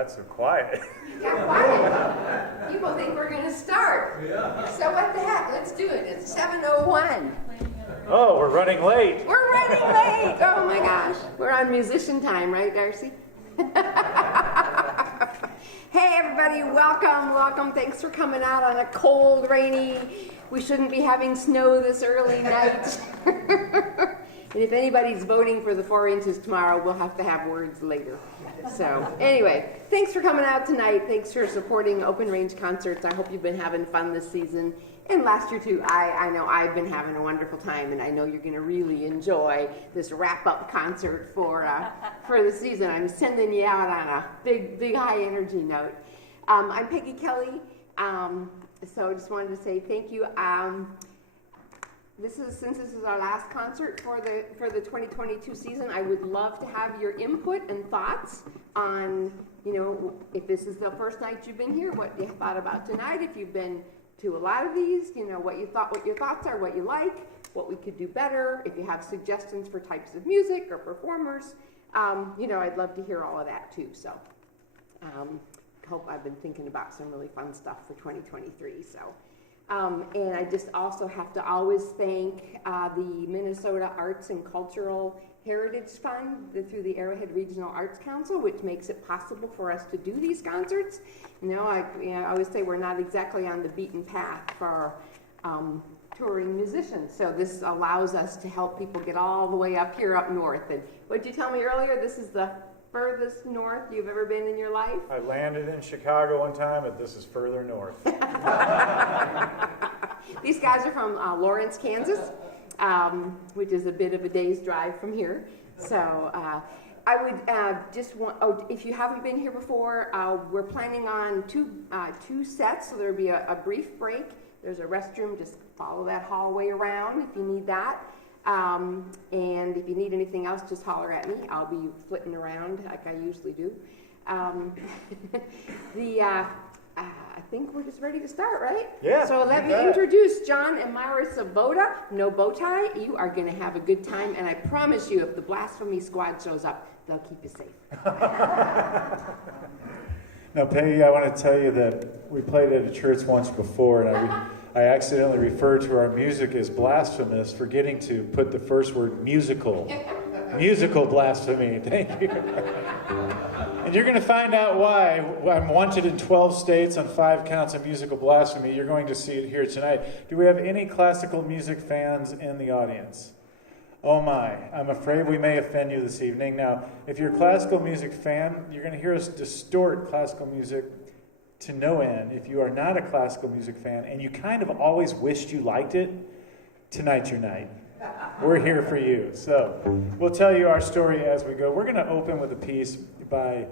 got so quiet. Got quiet. People think we're going to start. Yeah. So what the heck? Let's do it. It's 7:01. Oh, we're running late. We're running late. Oh my gosh. We're on musician time, right, Darcy? Hey everybody, welcome. Thanks for coming out on a cold, rainy, we shouldn't be having snow this early night. And if anybody's voting for the 4 inches tomorrow, we'll have to have words later. So anyway, thanks for coming out tonight. Thanks for supporting Open Range Concerts. I hope you've been having fun this season. And last year too. I know I've been having a wonderful time, and I know you're going to really enjoy this wrap-up concert for the season. I'm sending you out on a big high energy note. I'm Peggy Kelly, so I just wanted to say thank you. Since this is our last concert for the 2022 season, I would love to have your input and thoughts on, if this is the first night you've been here, what you thought about tonight. If you've been to a lot of these, what your thoughts are, what you like, what we could do better. If you have suggestions for types of music or performers, I'd love to hear all of that too. So, hope I've been thinking about some really fun stuff for 2023. So. And I just also have to always thank the Minnesota Arts and Cultural Heritage Fund through the Arrowhead Regional Arts Council, which makes it possible for us to do these concerts. I always say we're not exactly on the beaten path for touring musicians, so this allows us to help people get all the way up here up north. And what did you tell me earlier? This is the furthest north you've ever been in your life? I landed in Chicago one time, but this is further north. These guys are from Lawrence, Kansas, which is a bit of a day's drive from here. So I would if you haven't been here before, we're planning on two sets, so there'll be a brief break. There's a restroom, just follow that hallway around if you need that. And if you need anything else, just holler at me. I'll be flitting around like I usually do. I think we're just ready to start, right? Yeah. So let me introduce John and Myra Sabota. No bow tie. You are going to have a good time, and I promise you, if the Blasphemy Squad shows up, they'll keep you safe. Now, Peggy, I want to tell you that we played at a church once before, and I accidentally referred to our music as blasphemous, forgetting to put the first word musical. Musical blasphemy. Thank you. And you're going to find out why. I'm wanted in 12 states on 5 counts of musical blasphemy. You're going to see it here tonight. Do we have any classical music fans in the audience? Oh my, I'm afraid we may offend you this evening. Now, if you're a classical music fan, you're going to hear us distort classical music to no end. If you are not a classical music fan and you kind of always wished you liked it, tonight's your night. We're here for you. So we'll tell you our story as we go. We're going to open with a piece by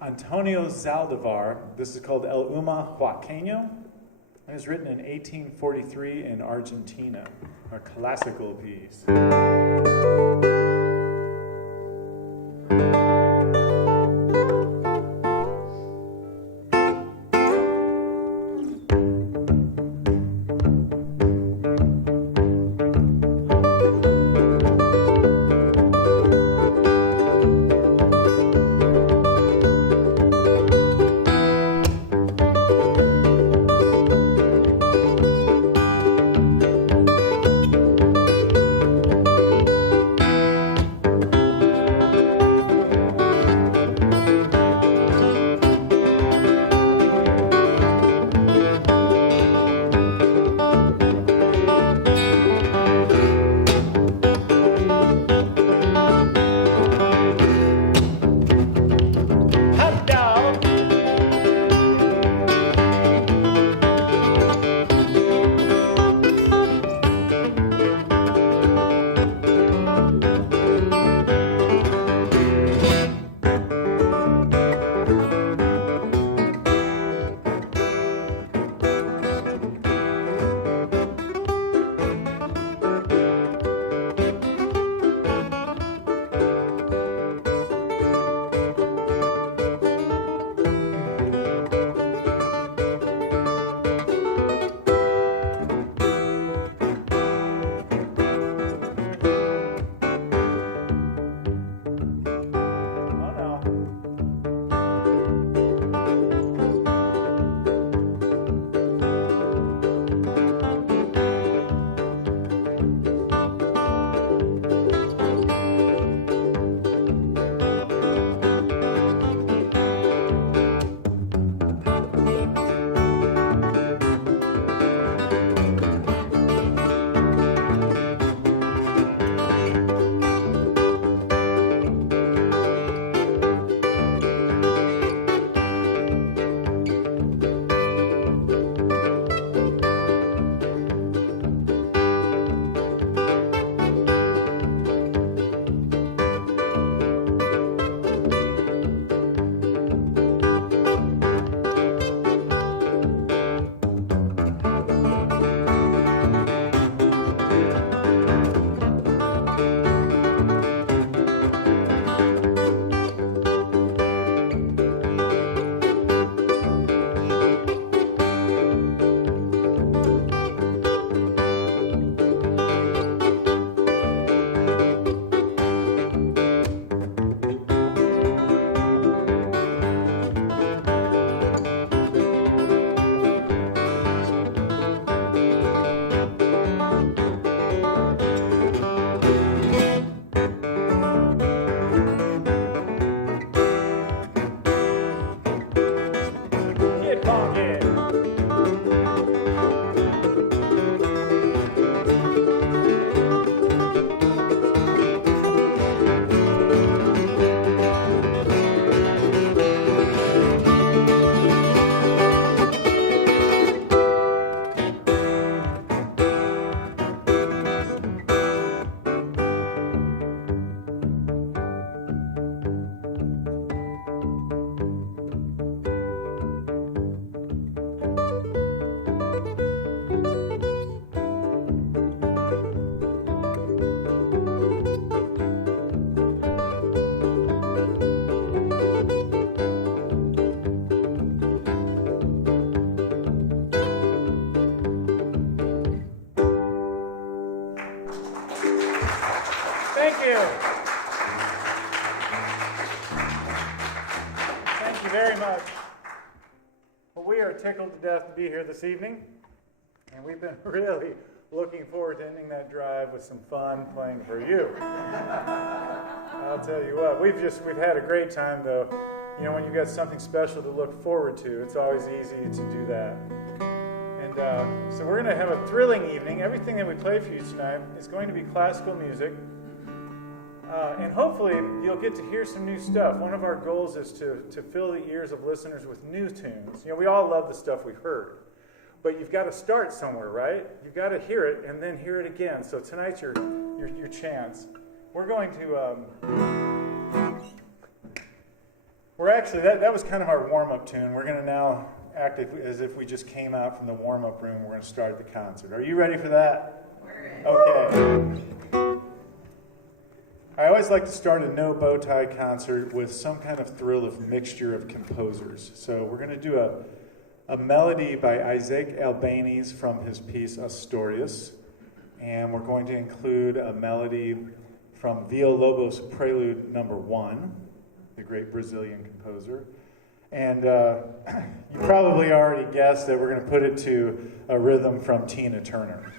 Antonio Zaldivar. This is called El Uma Huaqueño. It was written in 1843 in Argentina. Our classical piece. Thank you. Thank you very much. Well, we are tickled to death to be here this evening, and we've been really looking forward to ending that drive with some fun playing for you. I'll tell you what, we've had a great time though. You know, when you've got something special to look forward to, it's always easy to do that. And so we're going to have a thrilling evening. Everything that we play for you tonight is going to be classical music. And hopefully you'll get to hear some new stuff. One of our goals is to fill the ears of listeners with new tunes. You know, we all love the stuff we've heard. But you've got to start somewhere, right? You've got to hear it and then hear it again. So tonight's your chance. We're going to... we're actually... That was kind of our warm-up tune. We're going to now act as if we just came out from the warm-up room. We're going to start the concert. Are you ready for that? Okay. I always like to start a no bow tie concert with some kind of thrill of mixture of composers. So we're going to do a melody by Isaac Albéniz from his piece Astorias. And we're going to include a melody from Villa-Lobos Prelude No. 1, the great Brazilian composer. And you probably already guessed that we're going to put it to a rhythm from Tina Turner.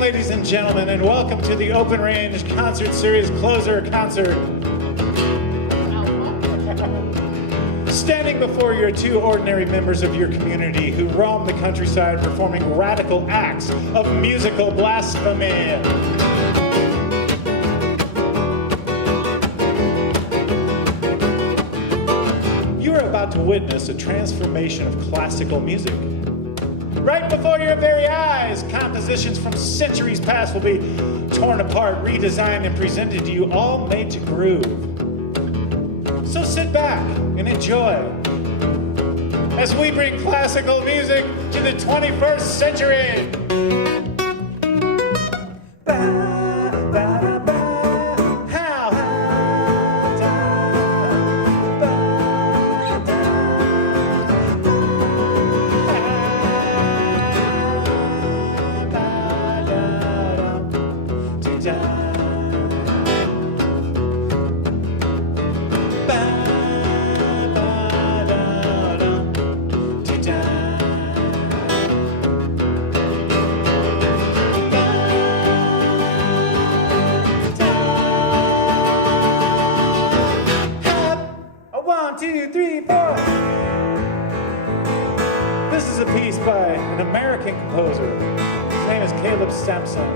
Ladies and gentlemen, and welcome to the Open Range Concert Series Closer Concert. Standing before you are two ordinary members of your community who roam the countryside performing radical acts of musical blasphemy. You are about to witness a transformation of classical music. Right before your very eyes, compositions from centuries past will be torn apart, redesigned, and presented to you, all made to groove. So sit back and enjoy as we bring classical music to the 21st century. By an American composer. His name is Caleb Sampson.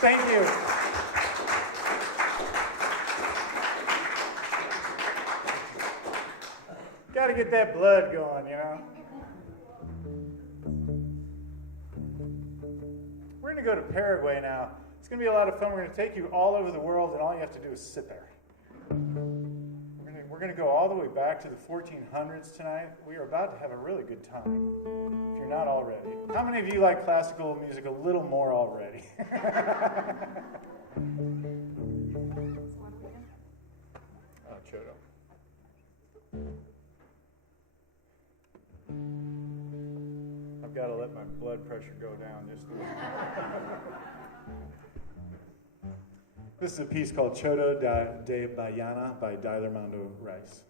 Thank you. Got to get that blood going, you know. We're going to go to Paraguay now. It's going to be a lot of fun. We're going to take you all over the world, and all you have to do is sit there. We're going to go all the way back to the 1400s tonight. We are about to have a really good time, if you're not already. How many of you like classical music a little more already? Oh, Chodo. I've got to let my blood pressure go down just a little. This is a piece called Chodo de Baiana by Dilermando Rice.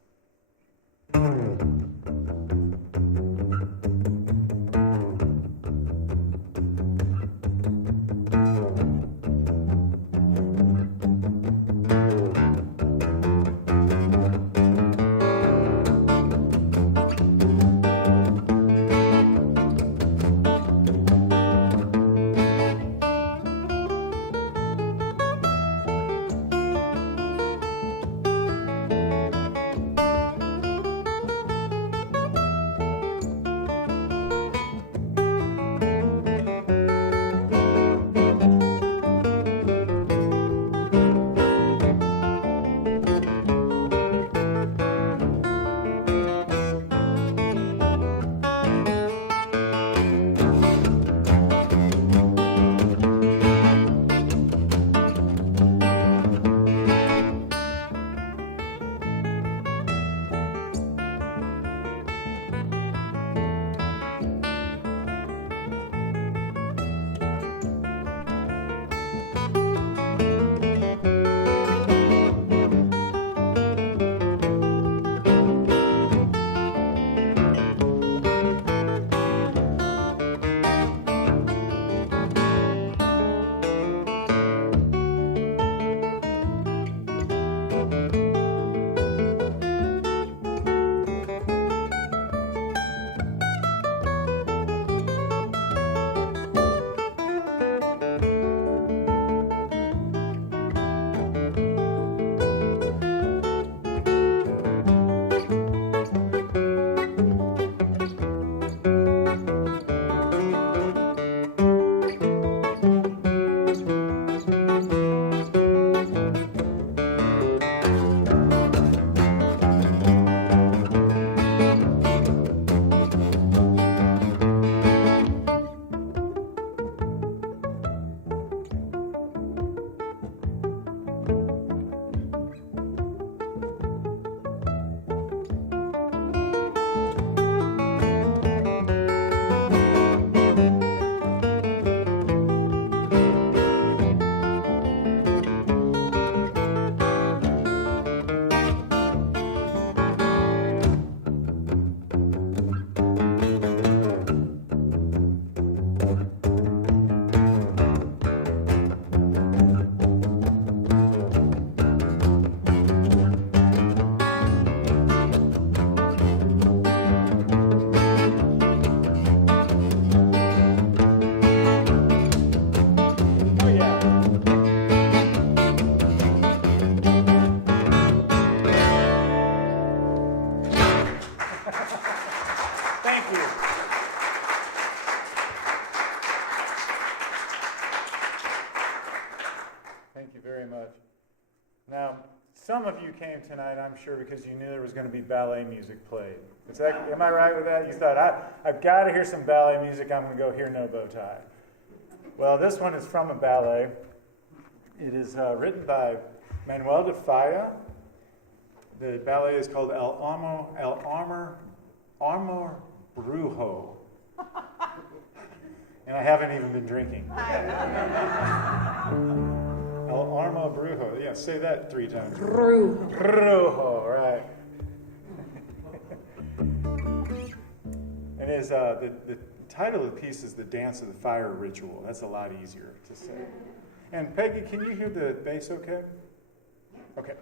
Now, some of you came tonight, I'm sure, because you knew there was going to be ballet music played. Am I right with that? You thought, I've got to hear some ballet music, I'm going to go hear No Bow Tie. Well, this one is from a ballet. It is written by Manuel de Falla. The ballet is called El Amor Brujo. And I haven't even been drinking. El Amor Brujo. Yeah, say that 3 times. Brujo, right. And is the title of the piece is The Dance of the Fire Ritual. That's a lot easier to say. And Peggy, can you hear the bass okay? Okay.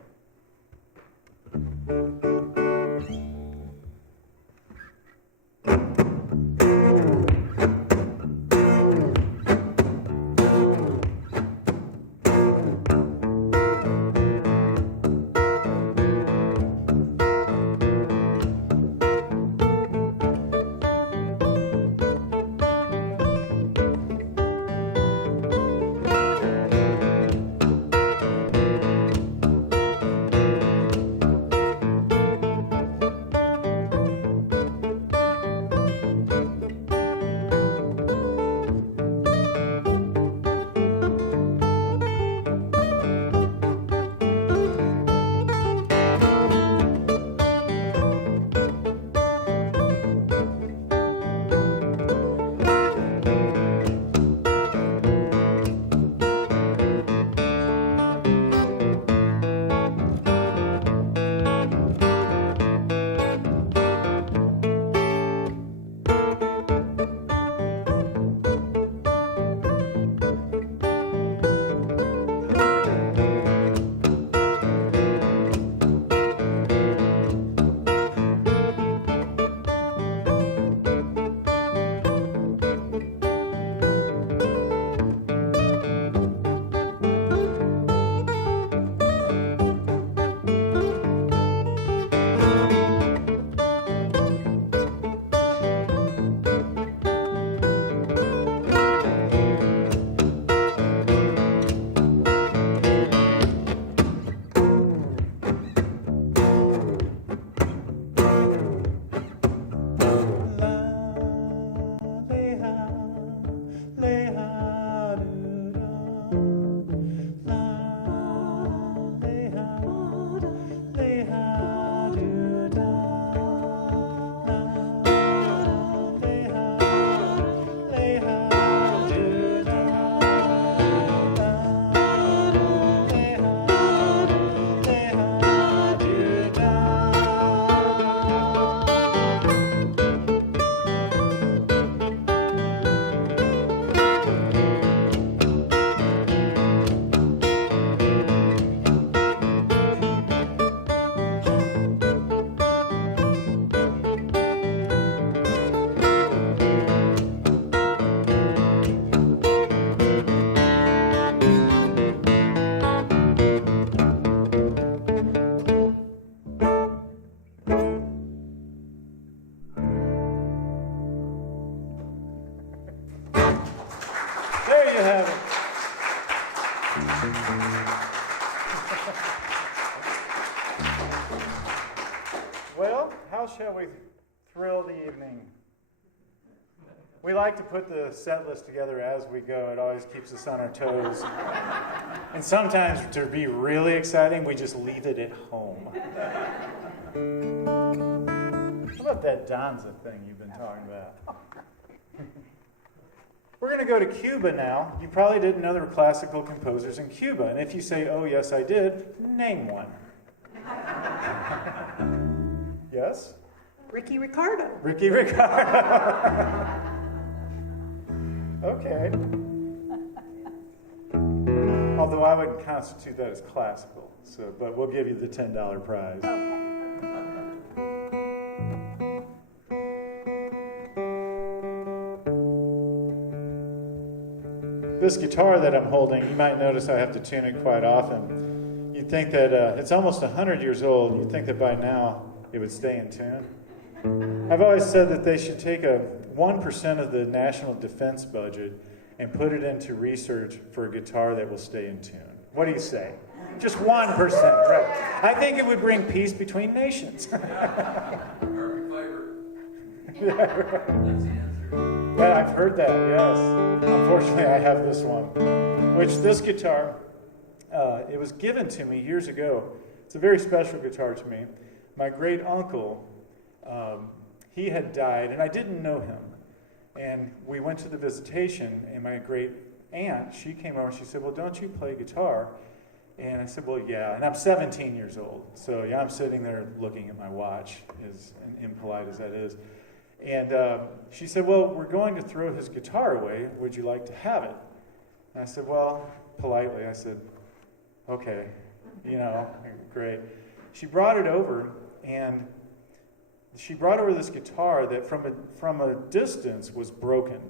have it. Well, how shall we thrill the evening? We like to put the set list together as we go. It always keeps us on our toes. And sometimes, to be really exciting, we just leave it at home. How about that Danza thing you've been talking about? We're going to go to Cuba now. You probably didn't know there were classical composers in Cuba. And if you say, oh, yes, I did, name one. Yes? Ricky Ricardo. Ricky Ricardo. Okay. Although I wouldn't constitute that as classical, but we'll give you the $10 prize. This guitar that I'm holding, you might notice I have to tune it quite often. You'd think that it's almost 100 years old. You'd think that by now it would stay in tune. I've always said that they should take 1% of the national defense budget and put it into research for a guitar that will stay in tune. What do you say? Just 1%, right? I think it would bring peace between nations. Perfect flavor. Yeah, right. That's the answer. Yeah, I've heard that, yes. Unfortunately, I have this one, which this guitar, it was given to me years ago. It's a very special guitar to me. My great uncle, he had died, and I didn't know him. And we went to the visitation, and my great aunt, she came over and she said, well, don't you play guitar? And I said, well, yeah. And I'm 17 years old. So, yeah, I'm sitting there looking at my watch, as impolite as that is. And she said, well, we're going to throw his guitar away. Would you like to have it? And I said, well, politely, I said, okay, great. She brought it over, and she brought over this guitar that from a distance was broken.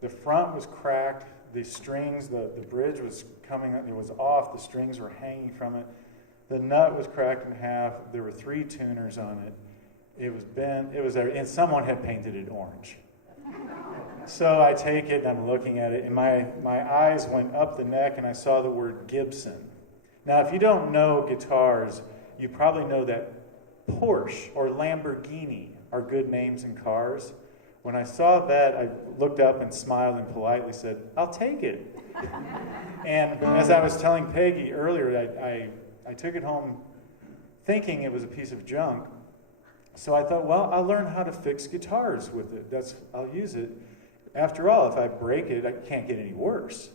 The front was cracked, the strings, the bridge was coming, it was off, the strings were hanging from it. The nut was cracked in half, there were 3 tuners on it. It was bent, and someone had painted it orange. So I take it and I'm looking at it, and my eyes went up the neck and I saw the word Gibson. Now, if you don't know guitars, you probably know that Porsche or Lamborghini are good names in cars. When I saw that, I looked up and smiled and politely said, I'll take it. And as I was telling Peggy earlier, I took it home thinking it was a piece of junk. So I thought, well, I'll learn how to fix guitars with it. I'll use it. After all, if I break it, I can't get any worse.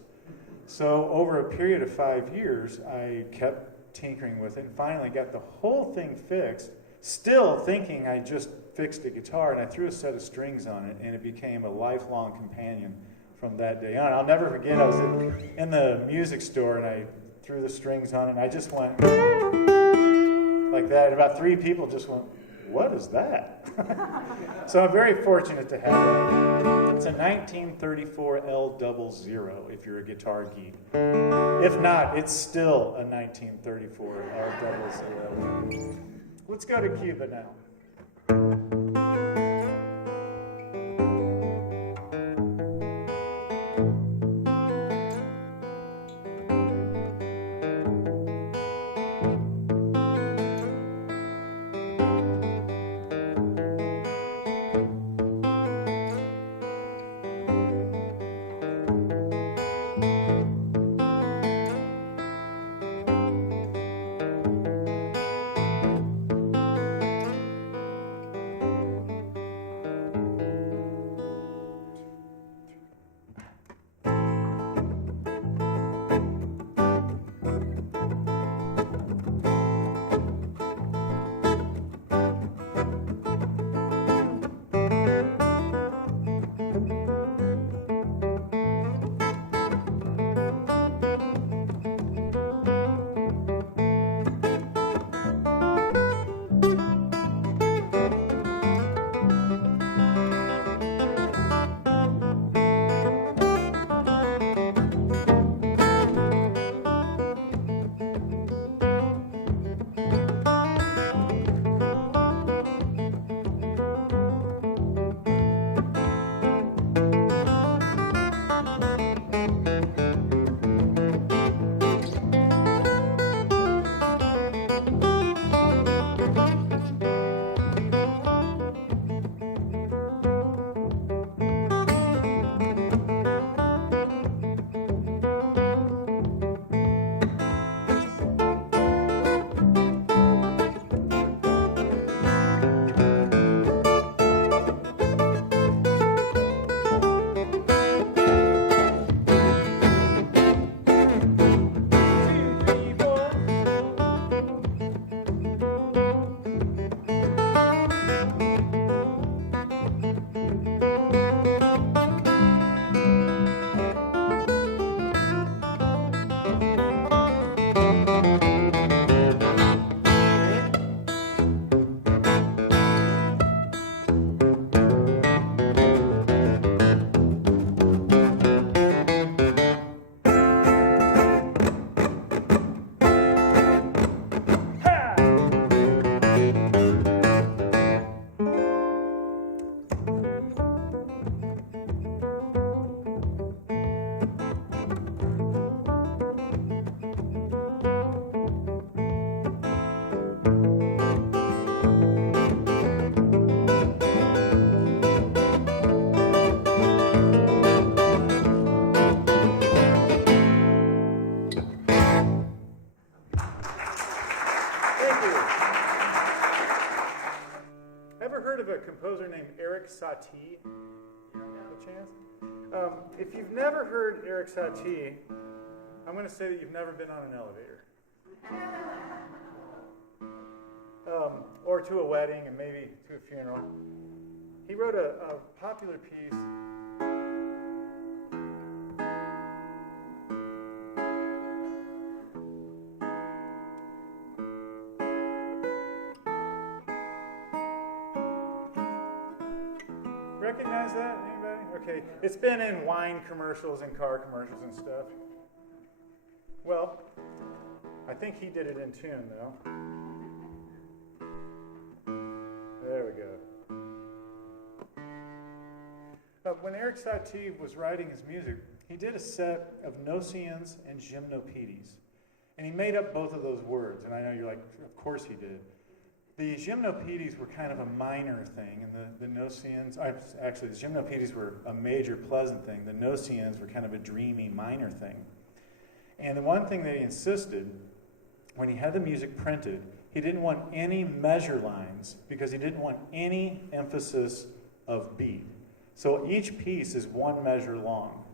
So over a period of 5 years, I kept tinkering with it and finally got the whole thing fixed, still thinking I just fixed a guitar, and I threw a set of strings on it, and it became a lifelong companion from that day on. I'll never forget, I was in the music store, and I threw the strings on it, and I just went like that. And about 3 people just went, what is that? So I'm very fortunate to have it. It's a 1934 L00 if you're a guitar geek. If not, it's still a 1934 L00. Let's go to Cuba now. Eric Satie, by chance? If you've never heard Eric Satie, I'm going to say that you've never been on an elevator. Or to a wedding and maybe to a funeral. He wrote a popular piece. Recognize that? Anybody? Okay. It's been in wine commercials and car commercials and stuff. Well, I think he did it in tune, though. There we go. When Eric Satie was writing his music, he did a set of Nocians and Gymnopédies. And he made up both of those words. And I know you're like, of course he did. The Gymnopédies were kind of a minor thing, and the Nocians, actually the Gymnopédies were a major pleasant thing. The Nocians were kind of a dreamy minor thing. And the one thing that he insisted, when he had the music printed, he didn't want any measure lines because he didn't want any emphasis of beat. So each piece is one measure long.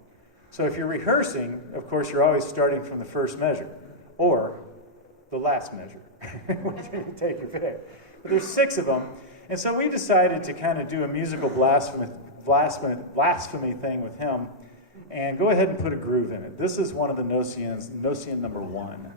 So if you're rehearsing, of course, you're always starting from the first measure or the last measure. You take your pick. But there's 6 of them. And so we decided to kind of do a musical blasphemy thing with him and go ahead and put a groove in it. This is one of the Nocians, Nocian number 1.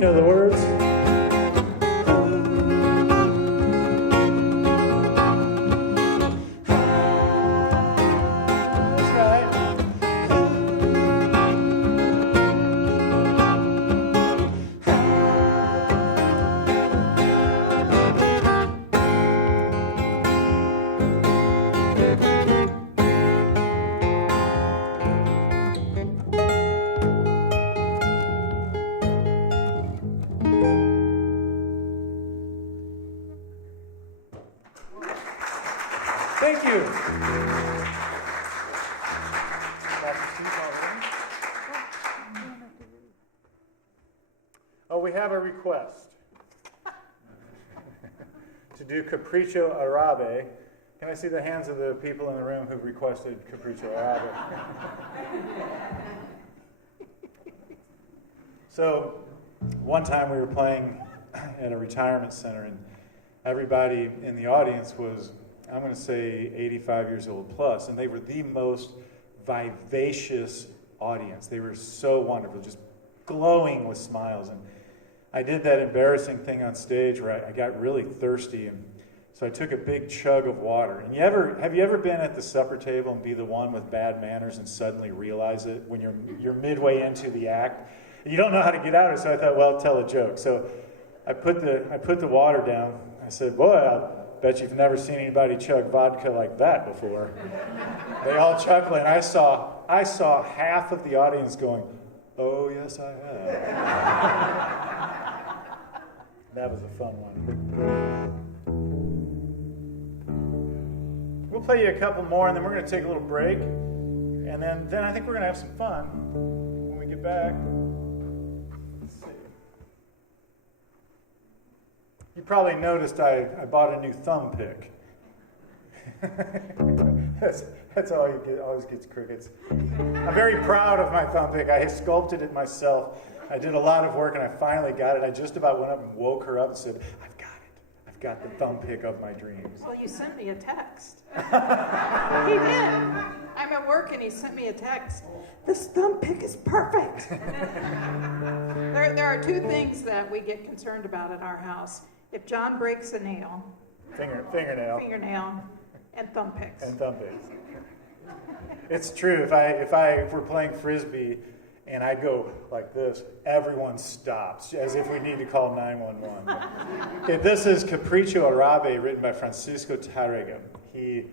know the words. That's right. Thank you. Oh, we have a request to do Capriccio Arabe. Can I see the hands of the people in the room who've requested Capriccio Arabe? So, one time we were playing at a retirement center, and everybody in the audience was, I'm going to say, 85 years old plus, and they were the most vivacious audience. They were so wonderful, just glowing with smiles. And I did that embarrassing thing on stage where I got really thirsty, and so I took a big chug of water. And have you ever been at the supper table and be the one with bad manners and suddenly realize it when you're midway into the act? You don't know how to get out of it, so I thought, well, tell a joke. So I put the water down. I said, boy, I'll bet you've never seen anybody chug vodka like that before. They all chuckle, and I saw half of the audience going, oh, yes, I have. That was a fun one. We'll play you a couple more, and then we're going to take a little break. And then I think we're going to have some fun when we get back. Let's see. You probably noticed I bought a new thumb pick. That's all you get, always gets crickets. I'm very proud of my thumb pick. I sculpted it myself. I did a lot of work, and I finally got it. I just about went up and woke her up and said, I've got it. I've got the thumb pick of my dreams. Well, you sent me a text. He did. I'm at work and he sent me a text. This thumb pick is perfect. There are two things that we get concerned about at our house. If John breaks a nail, fingernail, and thumb picks. And thumb picks. It's true. If we're playing Frisbee and I go like this, everyone stops as if we need to call 911. Okay, this is Capriccio Arabe, written by Francisco Tárrega. He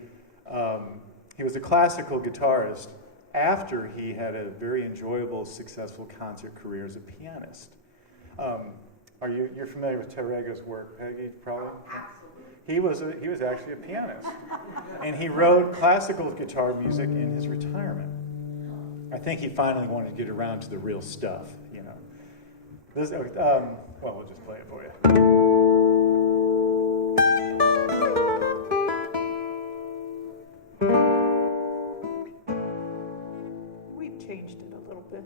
was a classical guitarist after he had a very enjoyable, successful concert career as a pianist. You're familiar with Tárrega's work, Peggy? Probably. Absolutely. He was actually a pianist, and he wrote classical guitar music in his retirement. I think he finally wanted to get around to the real stuff, you know. We'll just play it for you. We've changed it a little bit.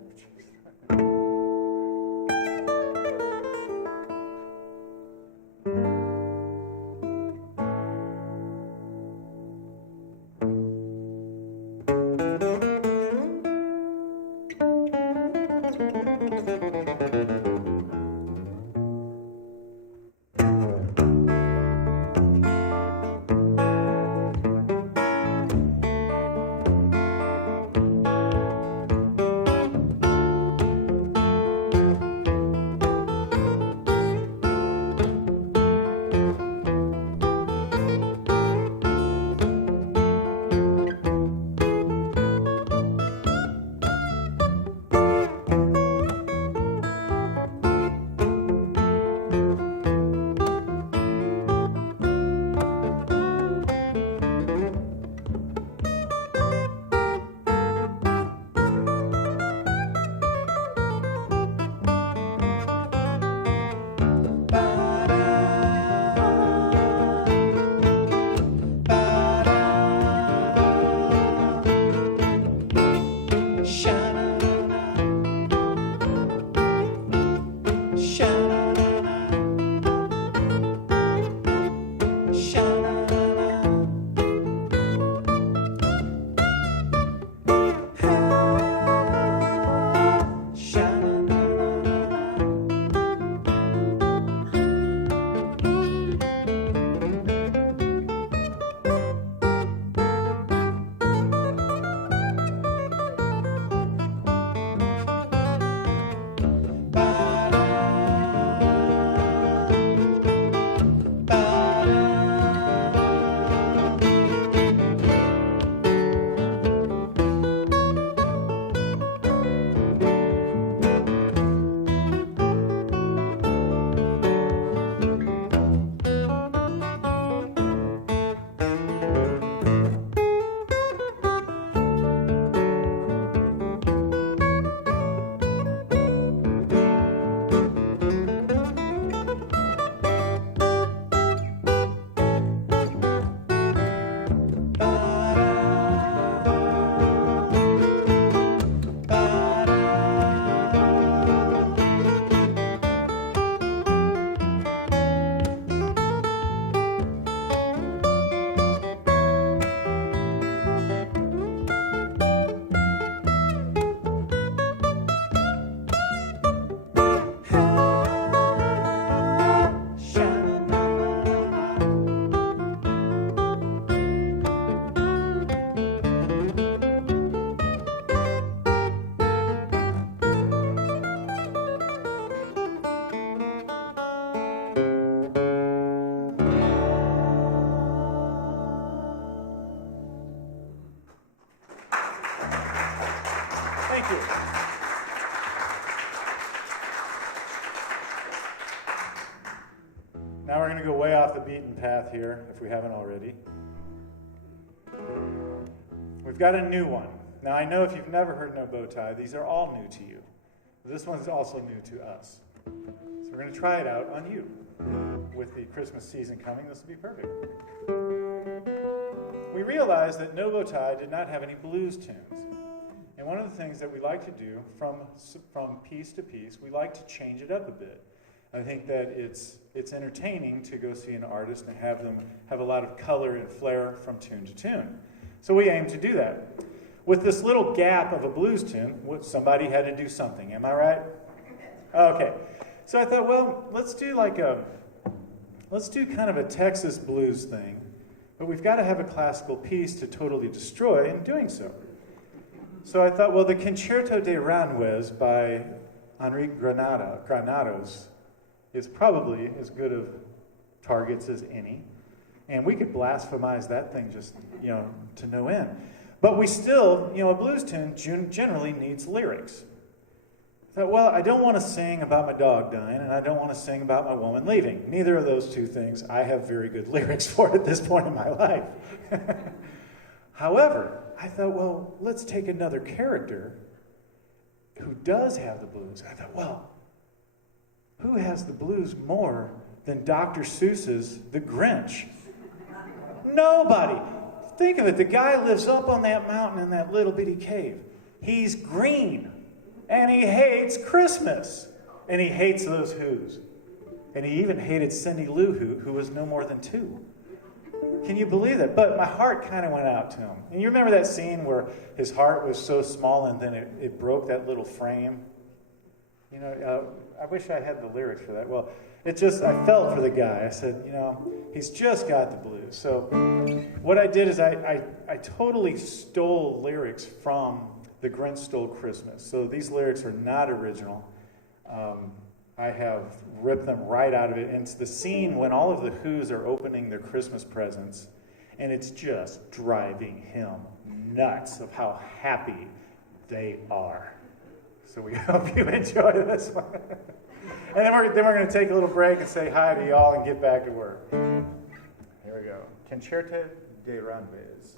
go way off the beaten path here, if we haven't already. We've got a new one. Now, I know if you've never heard No Bow Tie, these are all new to you. This one's also new to us. So we're going to try it out on you. With the Christmas season coming, this will be perfect. We realized that No Bow Tie did not have any blues tunes. And one of the things that we like to do from piece to piece, we like to change it up a bit. I think that it's entertaining to go see an artist and have them have a lot of color and flair from tune to tune. So we aim to do that. With this little gap of a blues tune, somebody had to do something. Am I right? Okay. So I thought, well, let's do kind of a Texas blues thing, but we've got to have a classical piece to totally destroy in doing so. So I thought, well, the Concerto de Aranjuez by Henri Granados is probably as good of targets as any, and we could blasphemize that thing just, to no end. But we still, a blues tune generally needs lyrics. I thought, well, I don't want to sing about my dog dying, and I don't want to sing about my woman leaving. Neither of those two things I have very good lyrics for at this point in my life. However, I thought, well, let's take another character who does have the blues. I thought, well, who has the blues more than Dr. Seuss's The Grinch? Nobody. Think of it. The guy lives up on that mountain in that little bitty cave. He's green. And he hates Christmas. And he hates those Who's. And he even hated Cindy Lou who was no more than 2. Can you believe that? But my heart kind of went out to him. And you remember that scene where his heart was so small and then it broke that little frame? I wish I had the lyrics for that. Well, I felt for the guy. I said, he's just got the blues. So what I did is I totally stole lyrics from The Grinch Stole Christmas. So these lyrics are not original. I have ripped them right out of it. And it's the scene when all of the Who's are opening their Christmas presents, and it's just driving him nuts of how happy they are. So we hope you enjoy this one. And then we're going to take a little break and say hi to y'all and get back to work. Here we go. Concerto de Aranjuez.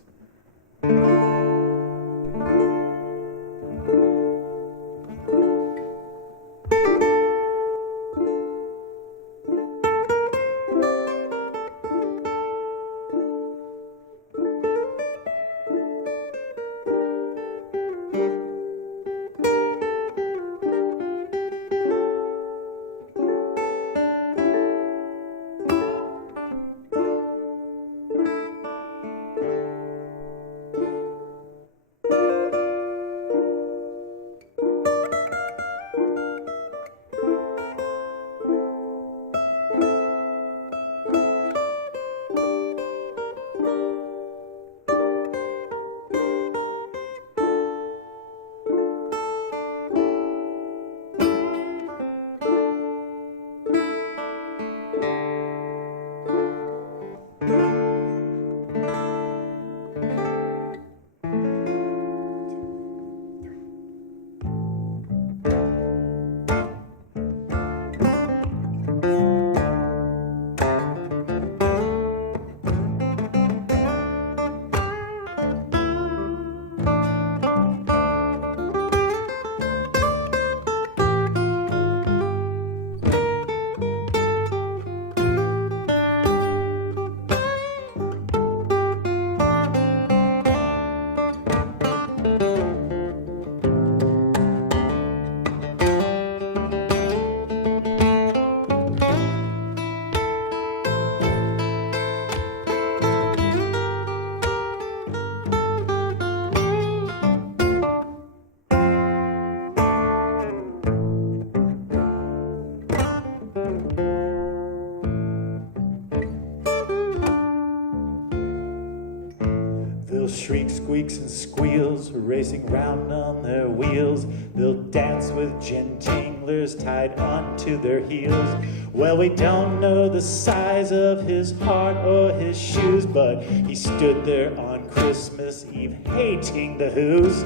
Shrieks, squeaks, and squeals, racing round on their wheels. They'll dance with gin tinglers tied onto their heels. Well, we don't know the size of his heart or his shoes, but he stood there on Christmas Eve hating the Who's.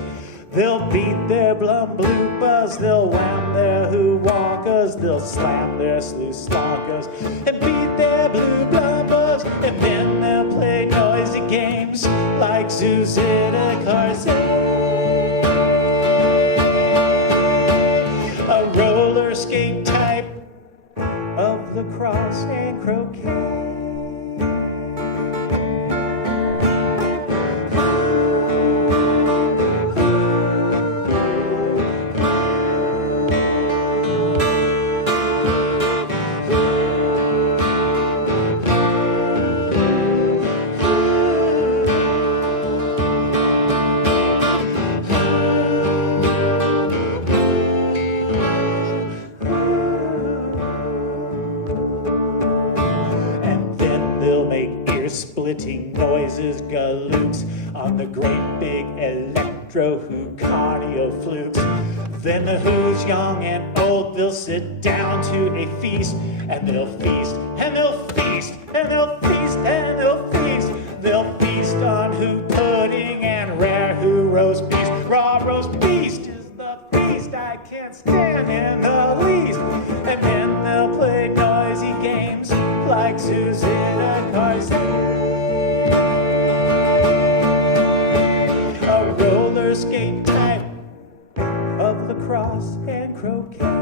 They'll beat their blum blue buzz, they'll wham their who walkers, they'll slam their slew slonkers, and beat their blue blumbers, and then they'll play noisy games like Zuzita Carzay, a roller skate type of lacrosse and croquet. Splitting noises, galoops on the great big electro-Hucardio flukes. Then the Who's young and old, they'll sit down to a feast, and they'll feast, and they'll feast, and they'll feast, and they'll feast. They'll feast on Who pudding and rare Who roast beast. Raw roast beast is the feast I can't stand in the least. And then they'll play noisy games like Zuzita Carzay, skate type of lacrosse and croquet.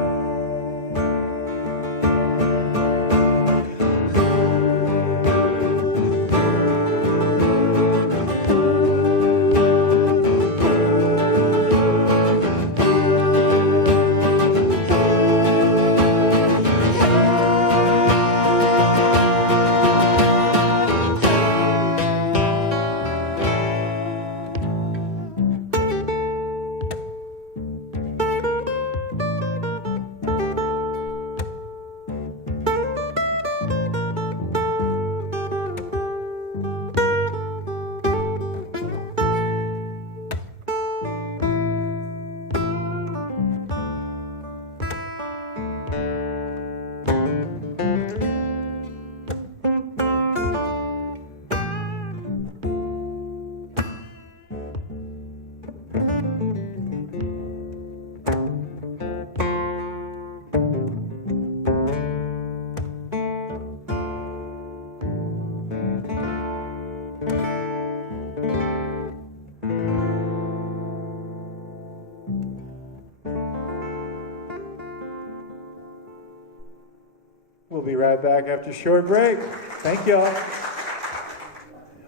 We'll be right back after a short break. Thank y'all.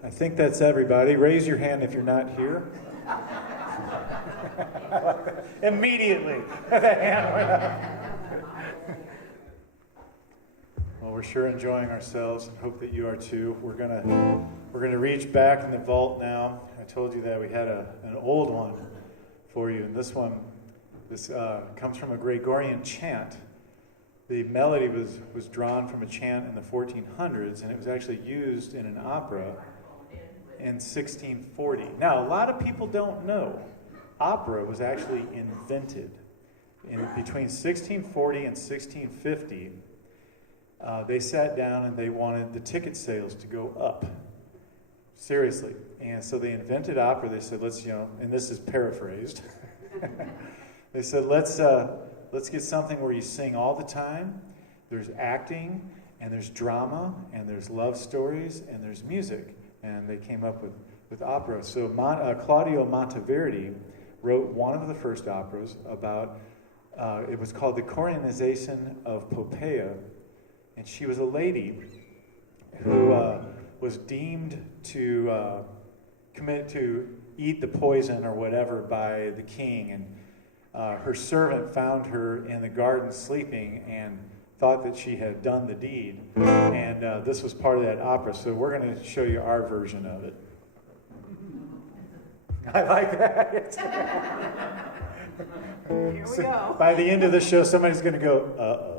I think that's everybody. Raise your hand if you're not here. Immediately, the hand went up. Well, we're sure enjoying ourselves and hope that you are too. We're gonna reach back in the vault now. I told you that we had an old one for you, and this comes from a Gregorian chant. The melody was drawn from a chant in the 1400s, and it was actually used in an opera in 1640. Now, a lot of people don't know opera was actually invented between 1640 and 1650. They sat down and they wanted the ticket sales to go up. Seriously. And so they invented opera. They said, and this is paraphrased. They said, let's get something where you sing all the time. There's acting, and there's drama, and there's love stories, and there's music. And they came up with opera. So Claudio Monteverdi wrote one of the first operas about, it was called The Coronation of Poppaea. And she was a lady who was deemed to eat the poison or whatever by the king. And her servant found her in the garden sleeping and thought that she had done the deed. And this was part of that opera. So we're going to show you our version of it. I like that. Here we go. By the end of the show, somebody's going to go, uh-oh.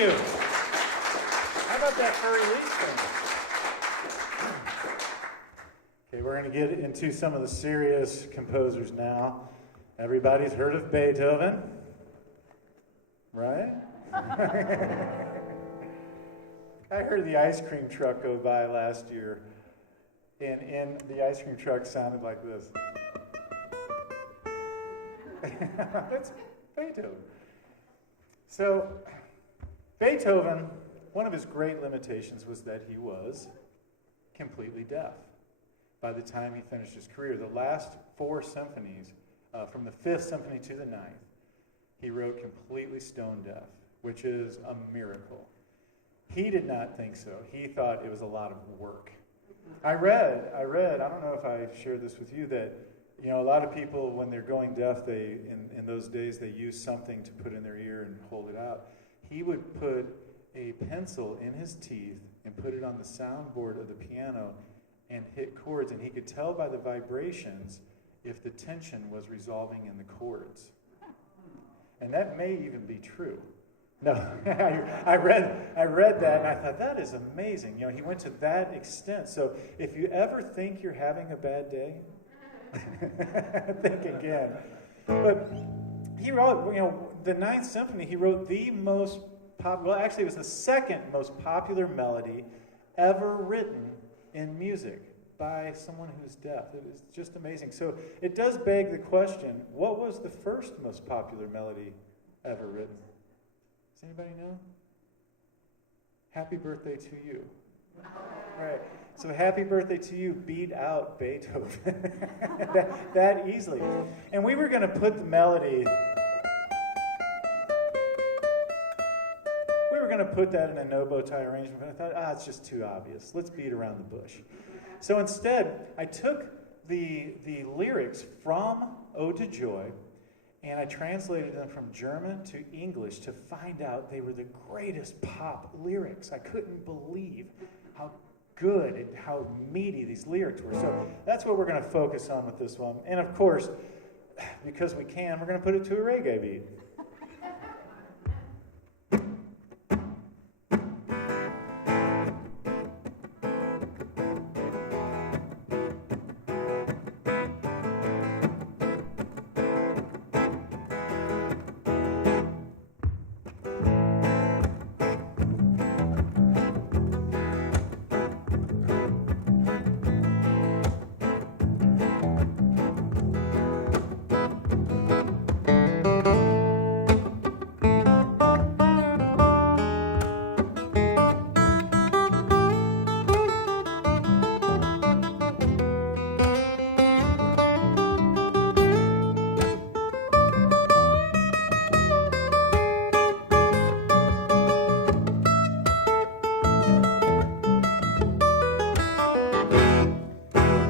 you. How about that furry leaf thing? Okay, we're going to get into some of the serious composers now. Everybody's heard of Beethoven, right? I heard the ice cream truck go by last year, and the ice cream truck sounded like this. That's Beethoven. So, Beethoven, one of his great limitations was that he was completely deaf. By the time he finished his career, the last 4 symphonies, from the 5th symphony to the 9th, he wrote completely stone deaf, which is a miracle. He did not think so. He thought it was a lot of work. I read, I don't know if I shared this with you, that a lot of people, when they're going deaf, in those days, they use something to put in their ear and hold it out. He would put a pencil in his teeth and put it on the soundboard of the piano and hit chords, and he could tell by the vibrations if the tension was resolving in the chords. And that may even be true. No, I read that and I thought, that is amazing. He went to that extent. So if you ever think you're having a bad day, think again. But he wrote, the 9th Symphony, he wrote the most popular, well, actually it was the second most popular melody ever written in music by someone who's deaf. It was just amazing. So it does beg the question, what was the first most popular melody ever written? Does anybody know? Happy Birthday to You. Right. So Happy Birthday to You beat out Beethoven that easily. And we were going to put the melody, we were going to put that in a no bow tie arrangement, but I thought, it's just too obvious. Let's beat around the bush. So instead, I took the lyrics from Ode to Joy, and I translated them from German to English to find out they were the greatest pop lyrics. I couldn't believe how good and how meaty these lyrics were. So that's what we're going to focus on with this one. And of course, because we can, we're going to put it to a reggae beat.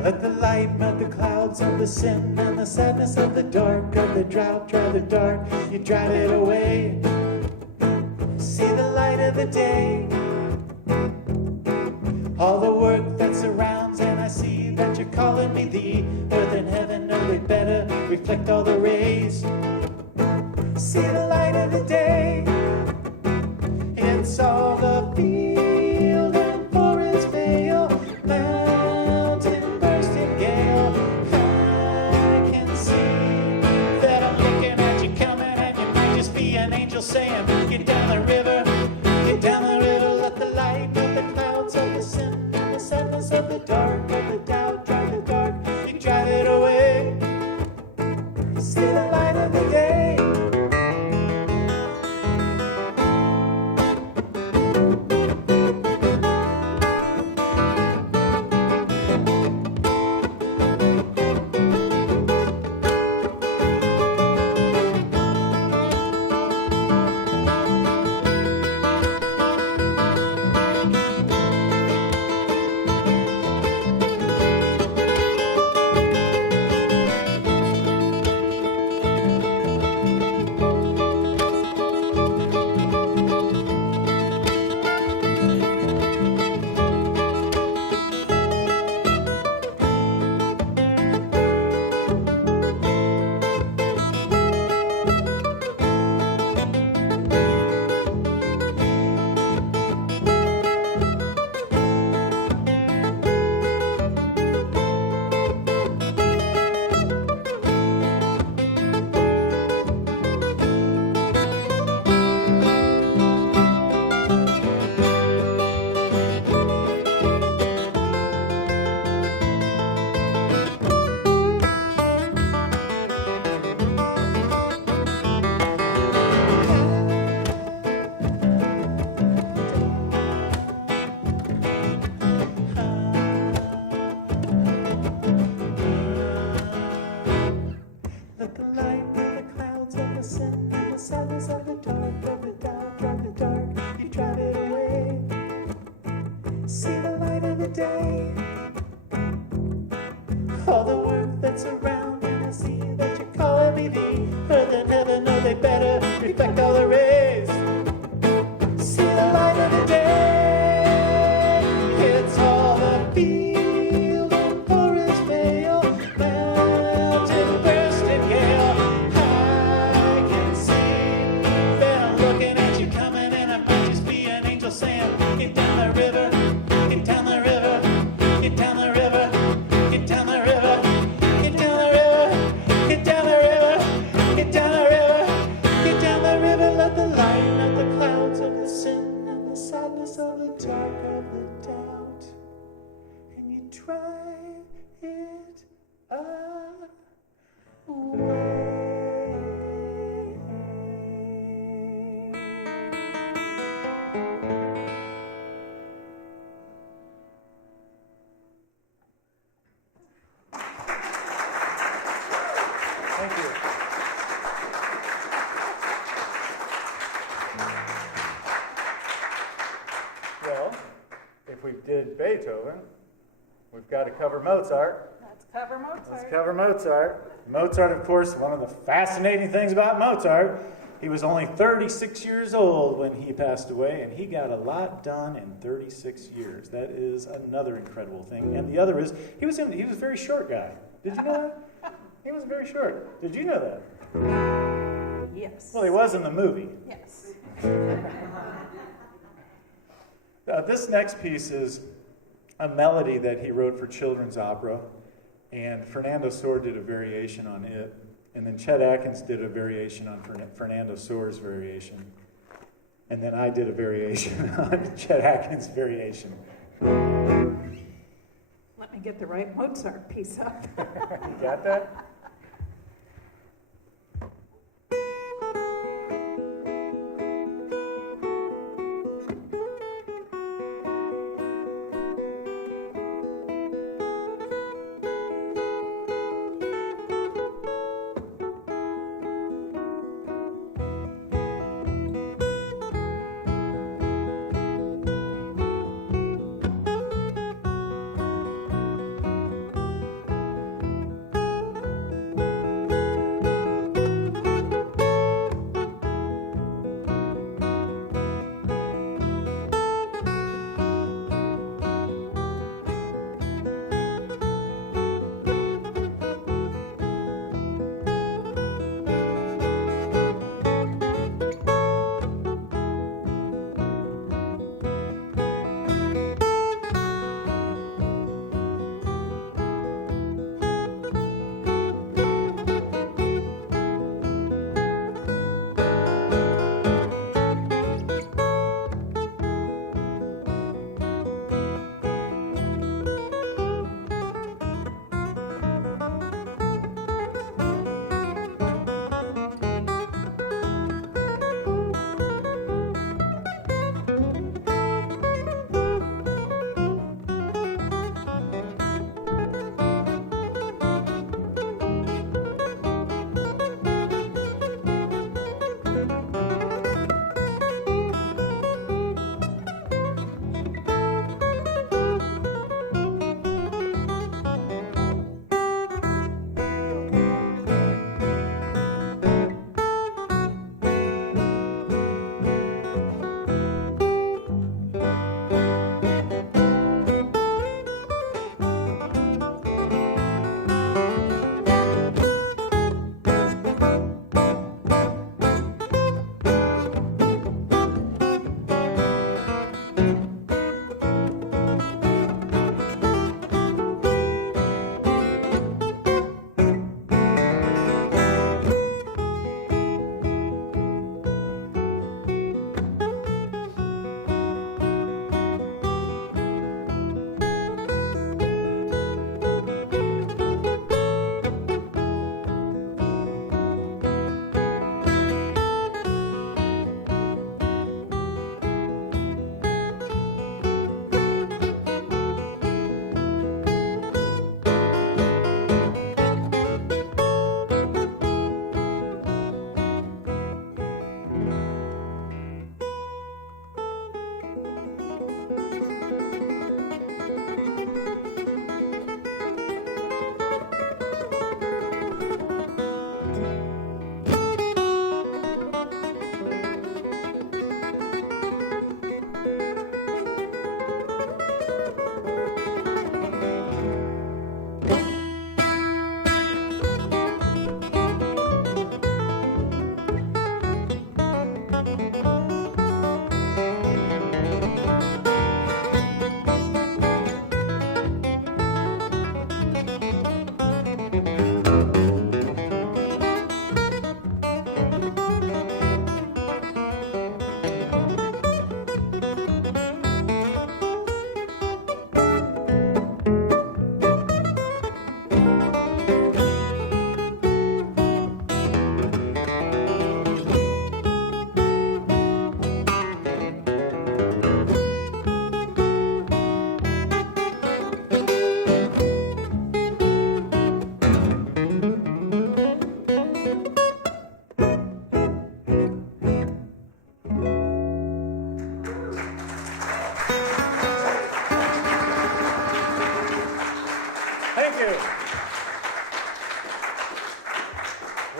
Let the light melt the clouds of the sin and the sadness of the dark, of the drought, drive the dark, you drive it away. See the light of the day, all the work that surrounds, and I see that you're calling me. The earth and heaven know they better reflect all the rays. See the light of the day, it's all the field and forest veil, mountain bursting gale. I can see that I'm looking at you coming, and you might just be an angel saying, get down the river, get down the river. Let the light of the clouds of the sin and the sadness of the dark, of the doubt, drive the dark, you drive it away. See the light of the day. the light of the clouds of the sun, and the sadness of the dark, of the dark, you drive it away. See the light of the day, all the work that's around, and I see that you're calling me thee. Earth and heaven know they better reflect all the rays. See the light of the day, it's all the field and forest vale, mountain burst and gale. I can see them looking at you coming, and I might just be an angel saying, get down the river, get down the river, get down the river, get down the river, get down the river, get down the river, get down the river, get down the river. Let the light of the clouds of the sin and the sadness of the dark of the doubt, and you drive it Thank you. Well, if we did Beethoven, we've got to cover Mozart. Let's cover Mozart. Let's cover Mozart. Mozart, of course, one of the fascinating things about Mozart, he was only 36 years old when he passed away, and he got a lot done in 36 years. That is another incredible thing. And the other is, he was a very short guy. Did you know that? He was very short. Did you know that? Yes. Well, he was in the movie. Yes. This next piece is a melody that he wrote for children's opera, and Fernando Sor did a variation on it, and then Chet Atkins did a variation on Fernando Sor's variation, and then I did a variation on Chet Atkins' variation. Let me get the right Mozart piece up. You got that?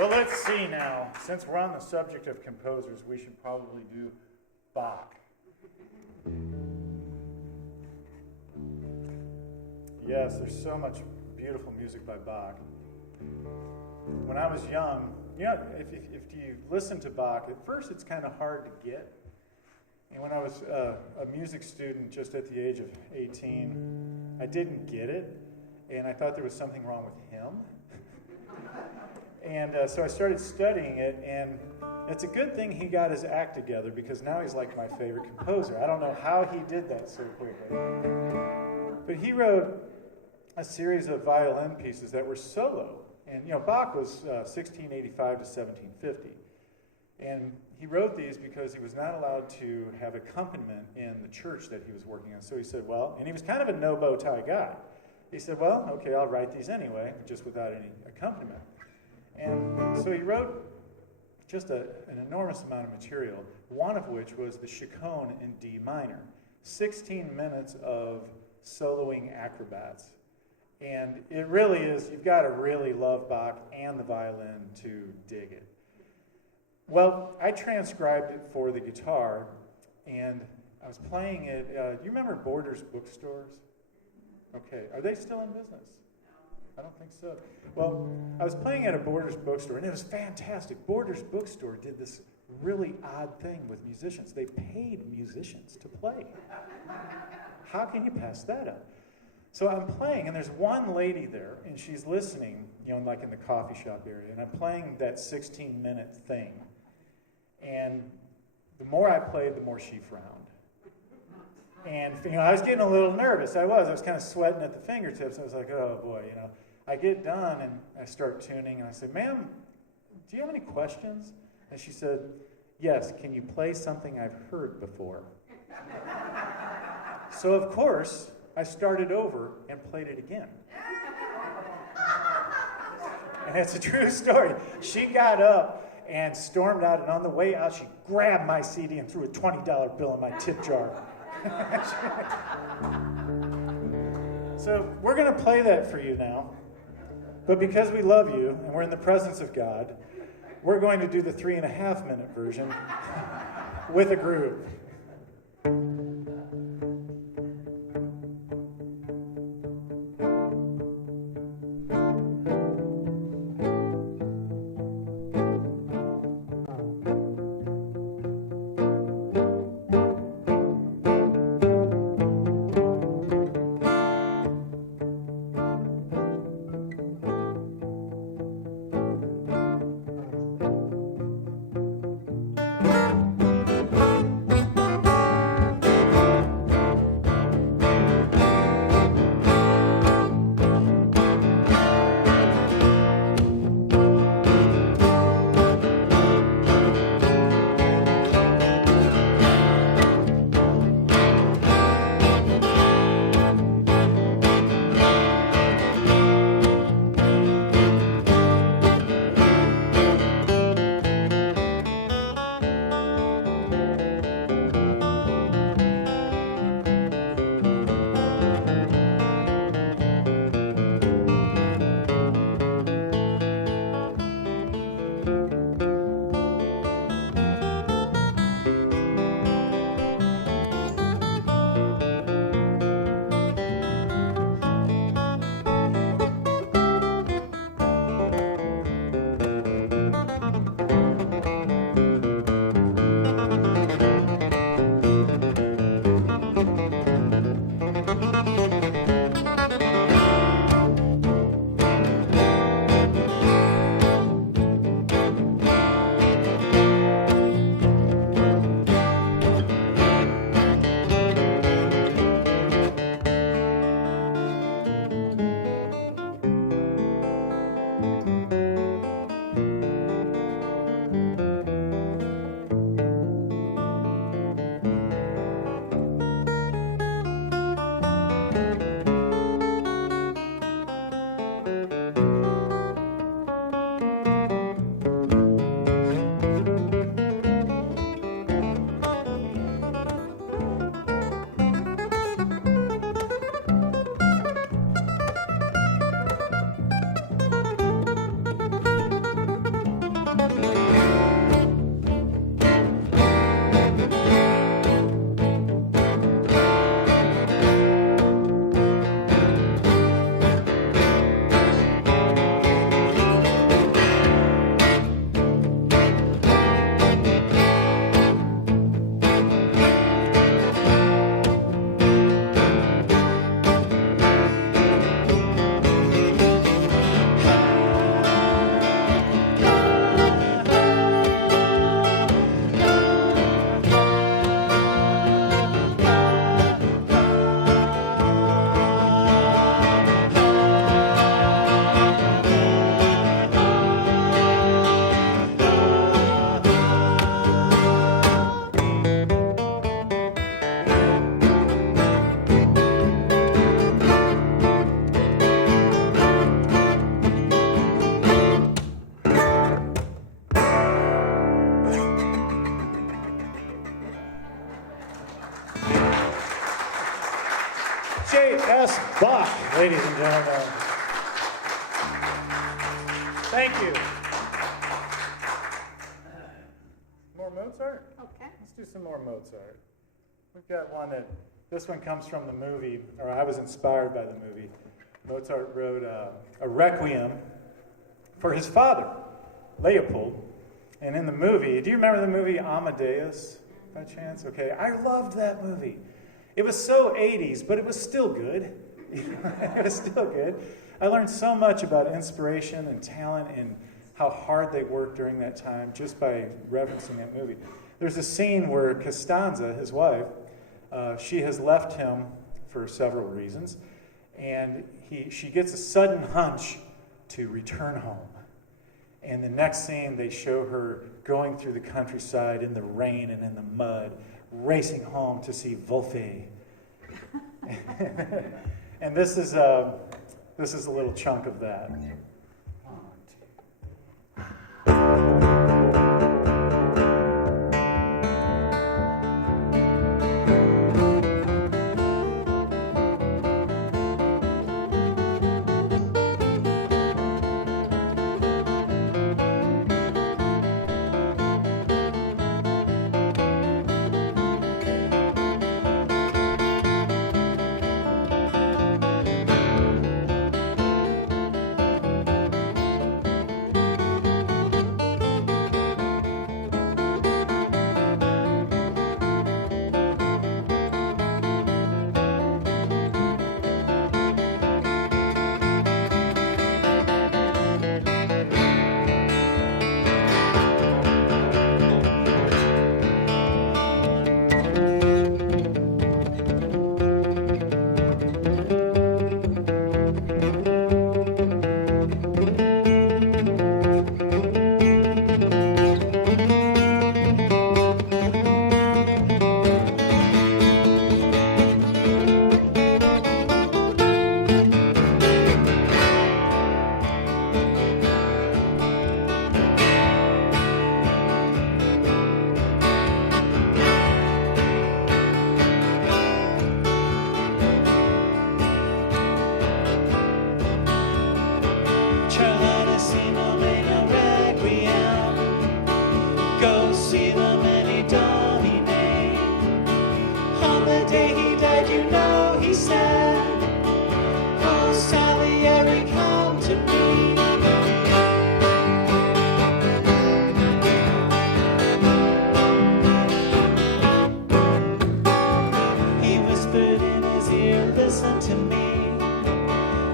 Well, let's see now. Since we're on the subject of composers, we should probably do Bach. Yes, there's so much beautiful music by Bach. When I was young, if you listen to Bach, at first it's kind of hard to get. And when I was a music student just at the age of 18, I didn't get it, and I thought there was something wrong with him. And so I started studying it, and it's a good thing he got his act together, because now he's like my favorite composer. I don't know how he did that so quickly. But he wrote a series of violin pieces that were solo. And, Bach was 1685 to 1750. And he wrote these because he was not allowed to have accompaniment in the church that he was working on. So he said, and he was kind of a no bow tie guy. He said, okay, I'll write these anyway, just without any accompaniment. And so he wrote just an enormous amount of material, one of which was the Chaconne in D minor. 16 minutes of soloing acrobats. And it really is, you've got to really love Bach and the violin to dig it. Well, I transcribed it for the guitar, and I was playing it. Do you remember Borders bookstores? Okay, are they still in business? I don't think so. Well, I was playing at a Borders bookstore, and it was fantastic. Borders bookstore did this really odd thing with musicians. They paid musicians to play. How can you pass that up? So I'm playing, and there's one lady there, and she's listening, like in the coffee shop area, and I'm playing that 16-minute thing. And the more I played, the more she frowned. And, I was getting a little nervous. I was kind of sweating at the fingertips. I was like, oh, boy, I get done, and I start tuning, and I said, ma'am, do you have any questions? And she said, yes, can you play something I've heard before? So, of course, I started over and played it again. And it's a true story. She got up and stormed out, and on the way out, she grabbed my CD and threw a $20 bill in my tip jar. So we're going to play that for you now. But because we love you, and we're in the presence of God, we're going to do the 3.5-minute version with a groove. Tess Bach, ladies and gentlemen. Thank you. More Mozart? Okay. Let's do some more Mozart. We've got one this one comes from the movie, or I was inspired by the movie. Mozart wrote a requiem for his father, Leopold. And in the movie, do you remember the movie Amadeus, by chance? Okay, I loved that movie. It was so 80s, but it was still good. It was still good. I learned so much about inspiration and talent and how hard they worked during that time just by referencing that movie. There's a scene where Costanza, his wife, she has left him for several reasons, and she gets a sudden hunch to return home. And the next scene, they show her going through the countryside in the rain and in the mud, racing home to see Wolfe. And this is a little chunk of that.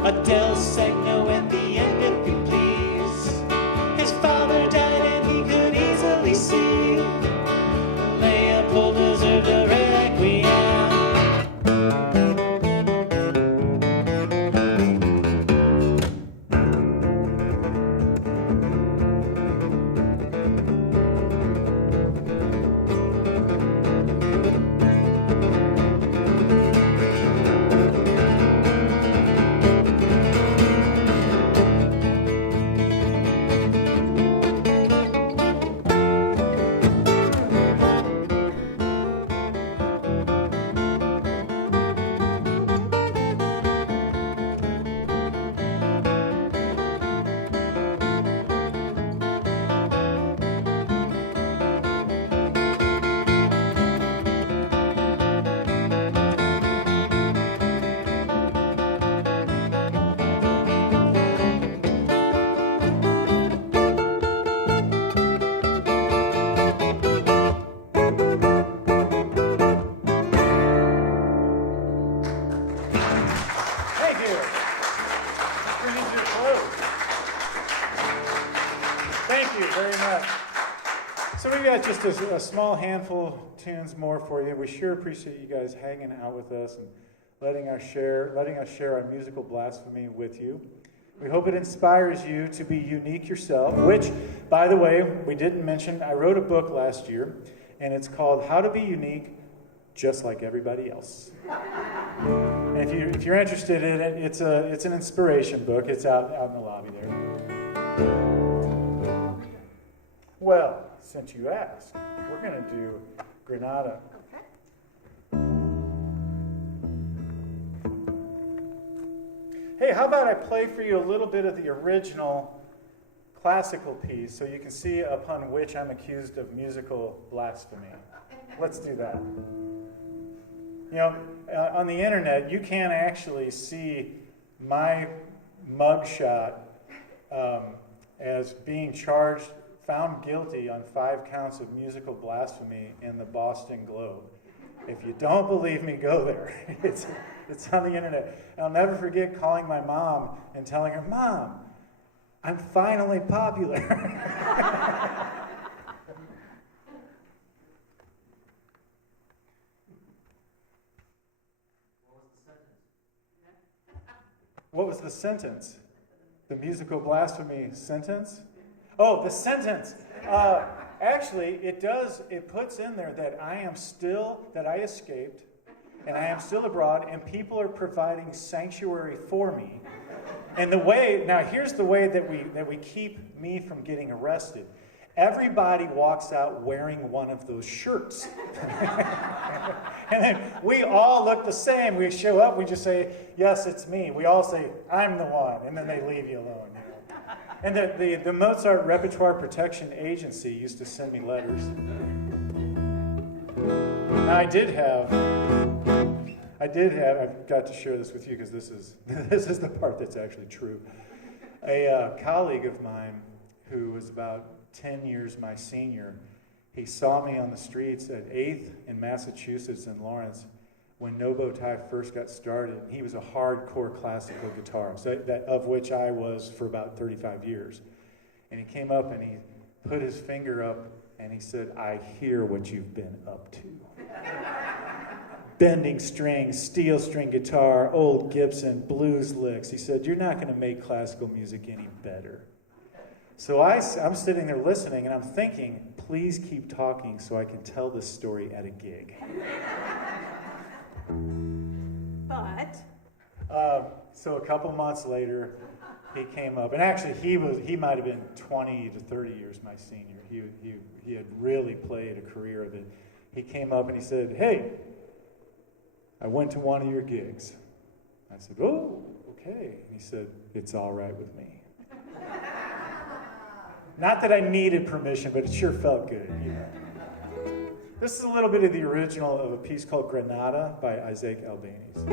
Adele sang no at the end, if you please. His father died and he could easily see Leopold deserved a requiem. Just a small handful of tunes more for you. We sure appreciate you guys hanging out with us and letting us share our musical blasphemy with you. We hope it inspires you to be unique yourself, which, by the way, we didn't mention. I wrote a book last year, and it's called How to Be Unique Just Like Everybody Else. And if you're interested in it, it's an inspiration book. It's out in the lobby there. Well, since you asked, we're going to do Granada. Okay. Hey, how about I play for you a little bit of the original classical piece so you can see upon which I'm accused of musical blasphemy? Let's do that. You know, on the internet, you can actually see my mugshot as being charged, found guilty on 5 counts of musical blasphemy in the Boston Globe. If you don't believe me, go there. It's on the internet. I'll never forget calling my mom and telling her, "Mom, I'm finally popular." What was the sentence? The musical blasphemy sentence? Oh, the sentence. Actually, it puts in there that I escaped, and I am still abroad, and people are providing sanctuary for me. And here's the way that we keep me from getting arrested. Everybody walks out wearing one of those shirts. And then we all look the same. We show up, we just say, "Yes, it's me." We all say, "I'm the one," and then they leave you alone. And the Mozart Repertoire Protection Agency used to send me letters. Now I've got to share this with you because this is the part that's actually true. A colleague of mine who was about 10 years my senior, he saw me on the streets at 8th in Massachusetts in Lawrence when No Bow Tie first got started. He was a hardcore classical guitarist, of which I was for about 35 years. And he came up and he put his finger up and he said, "I hear what you've been up to." Bending strings, steel string guitar, old Gibson, blues licks. He said, "You're not going to make classical music any better." So I'm sitting there listening, and I'm thinking, please keep talking so I can tell this story at a gig. But So a couple months later, he came up, and actually he might have been 20 to 30 years my senior. He had really played a career of it. He came up and he said, "Hey, I went to one of your gigs." I said, "Oh, okay." And he said, "It's all right with me." Not that I needed permission, but it sure felt good. You know. This is a little bit of the original of a piece called Granada by Isaac Albéniz.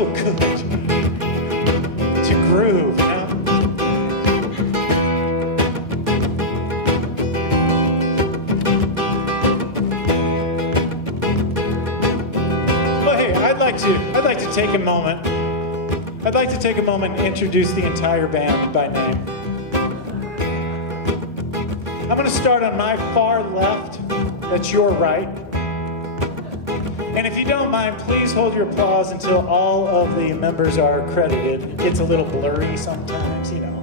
so good to groove, you know? Well, hey, I'd like to take a moment. I'd like to take a moment and introduce the entire band by name. I'm going to start on my far left. That's your right. And if you don't mind, please hold your applause until all of the members are credited. It gets a little blurry sometimes, you know.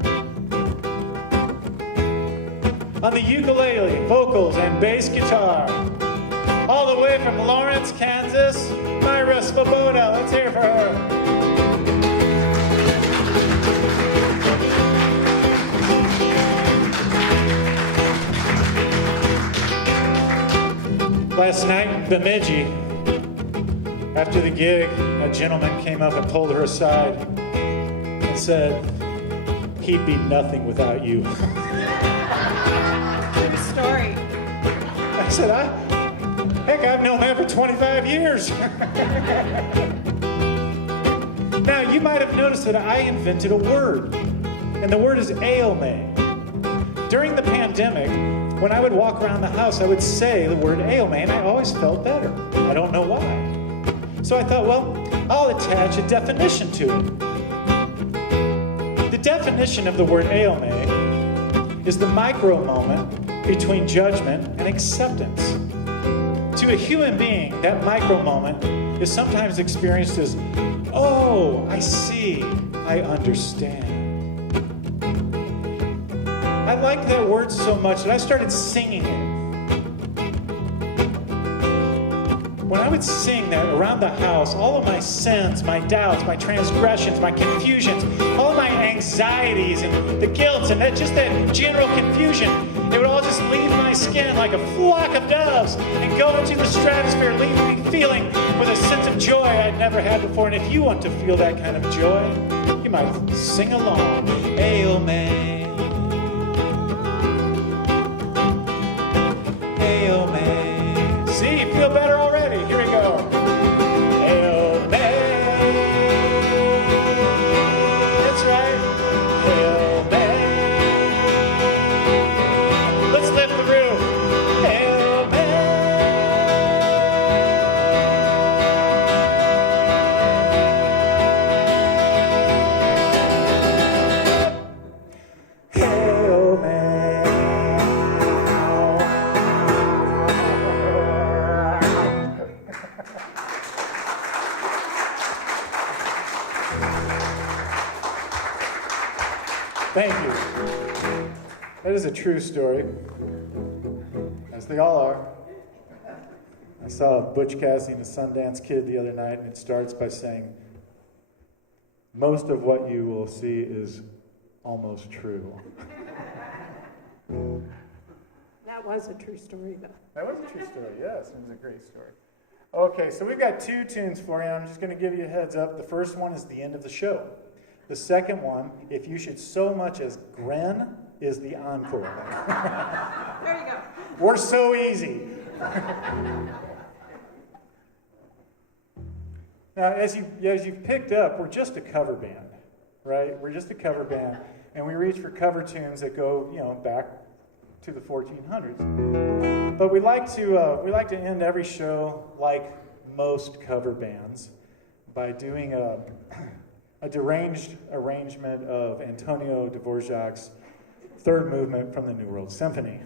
On the ukulele, vocals, and bass guitar, all the way from Lawrence, Kansas, Myra Svoboda. Let's hear it for her. Last night in Bemidji, after the gig, a gentleman came up and pulled her aside and said, "He'd be nothing without you." True story. I said, heck, I've known that for 25 years. Now, you might have noticed that I invented a word, and the word is ailme. During the pandemic, when I would walk around the house, I would say the word ailme, and I always felt better. I don't know why. So I thought, well, I'll attach a definition to it. The definition of the word ailme is the micro moment between judgment and acceptance. To a human being, that micro moment is sometimes experienced as, oh, I see, I understand. I liked that word so much that I started singing it. When I would sing that around the house, all of my sins, my doubts, my transgressions, my confusions, all of my anxieties and the guilt and just that general confusion, it would all just leave my skin like a flock of doves and go into the stratosphere, leaving me feeling with a sense of joy I'd never had before. And if you want to feel that kind of joy, you might sing along. Ailme. Ailme. See, you feel better already. Here we go. Ailme. That's right. Ailme. Let's lift the roof. Ailme. Thank you. That is a true story, as they all are. I saw Butch Cassidy and the Sundance Kid the other night, and it starts by saying, "Most of what you will see is almost true." That was a true story, though. That was a true story, yes. It was a great story. Okay, so we've got two tunes for you. I'm just going to give you a heads up. The first one is the end of the show. The second one, if you should so much as grin, is the encore. There you go. We're so easy. Now, as you've picked up, we're just a cover band, right? We're just a cover band, and we reach for cover tunes that go, back to the 1400s. But we like to end every show like most cover bands by doing a deranged arrangement of Antonio Dvorak's third movement from the New World Symphony.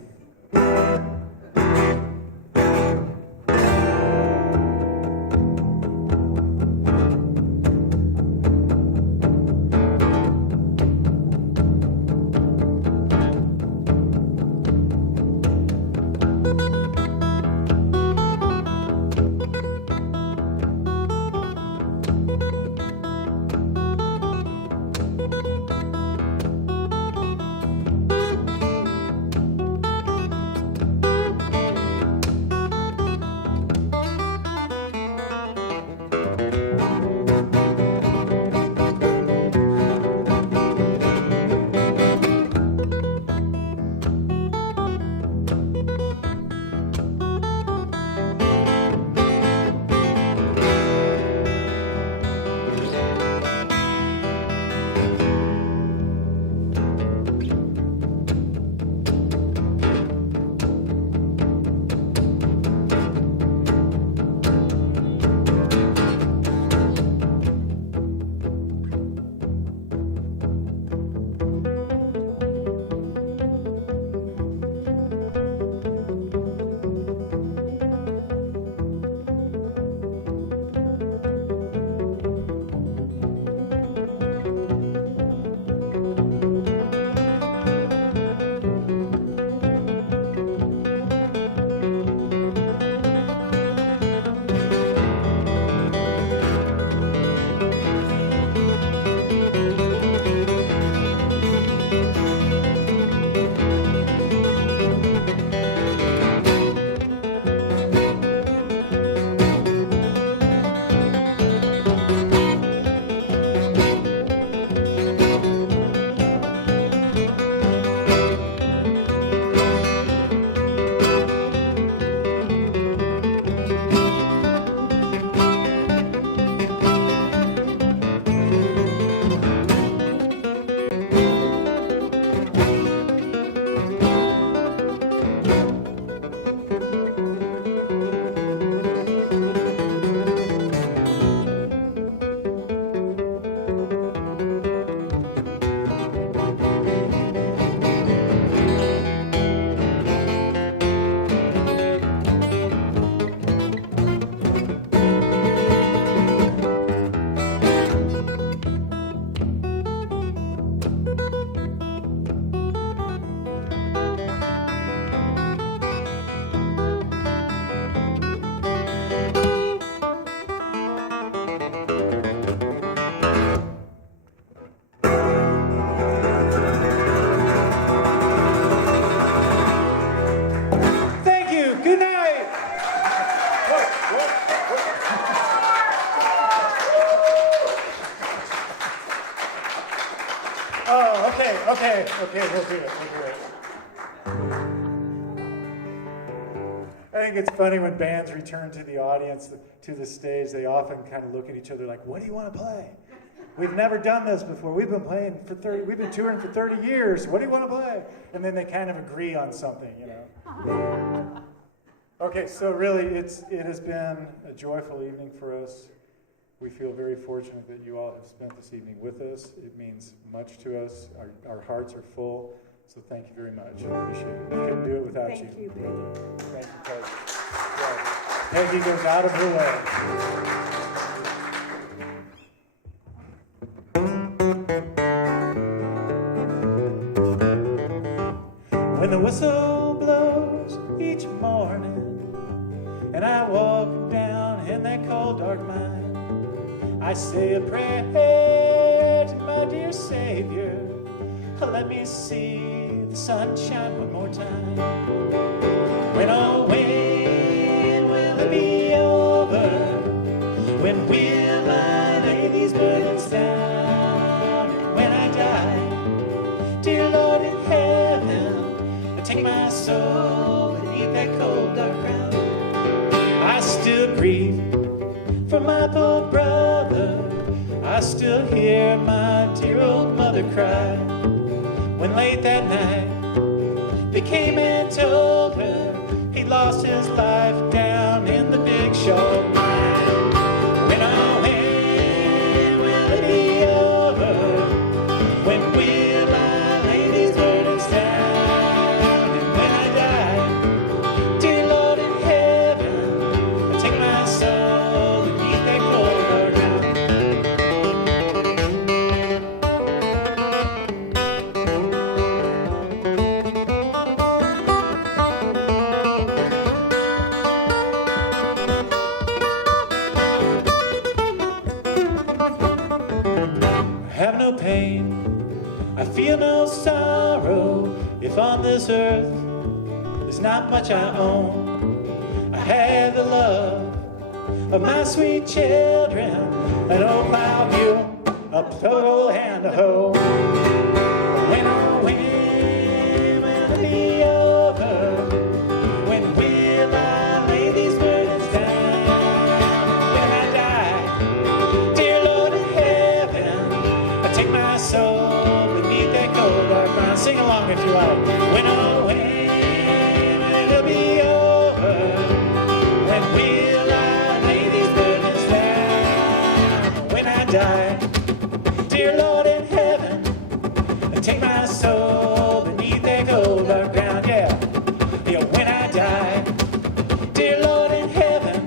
Okay, we'll do it. I think it's funny when bands return to the audience, to the stage, they often kind of look at each other like, what do you want to play? We've never done this before. We've been touring for 30 years. What do you want to play? And then they kind of agree on something, you know. Okay, so really it has been a joyful evening for us. We feel very fortunate that you all have spent this evening with us. It means much to us. Our hearts are full. So thank you very much. I appreciate it. We couldn't do it without you. Thank you, Peggy. Thank you, Peggy. Yeah. Peggy goes out of her way. When the whistle blows each morning and I walk down in that cold dark mine, I say a prayer to my dear Savior. Let me see the sunshine one more time. When, oh, when will it be over? When will I lay these burdens down? And when I die, dear Lord in heaven, take my soul beneath that cold dark ground. I still grieve for my poor brother. I still hear my dear old mother cry. When late that night they came and told her he lost his life down in the Big Shoal mine. When, oh, when will it be over? When will I lay these burdens down? And when I die, dear Lord in heaven, take my soul beneath that cold dark ground. Have no pain, I feel no sorrow. If on this earth there's not much I own, I have the love of my sweet children, an old plow mule, a plow and a hoe. When, oh, when will it be over? When will I lay these burdens down? When I die, dear Lord in heaven, I take my soul beneath that cold dark ground. Sing along if you like. When, oh, when will it be over? When will I lay these burdens down? When I die, dear Lord in heaven, take my soul beneath that cold dark ground. Yeah, yeah. When I die, dear Lord in heaven,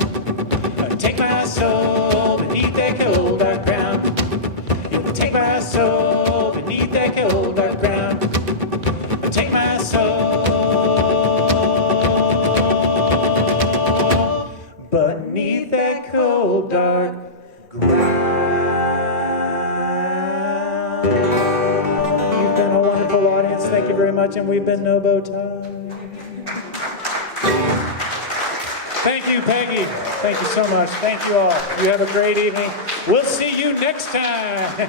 take my soul beneath that cold dark ground. Yeah, take my soul beneath that cold dark ground. Take my soul beneath that cold dark ground. You've been a wonderful audience. Thank you very much. And we've been No Bow Tie. Thank you, Peggy. Thank you so much. Thank you all. You have a great evening. We'll see you next time.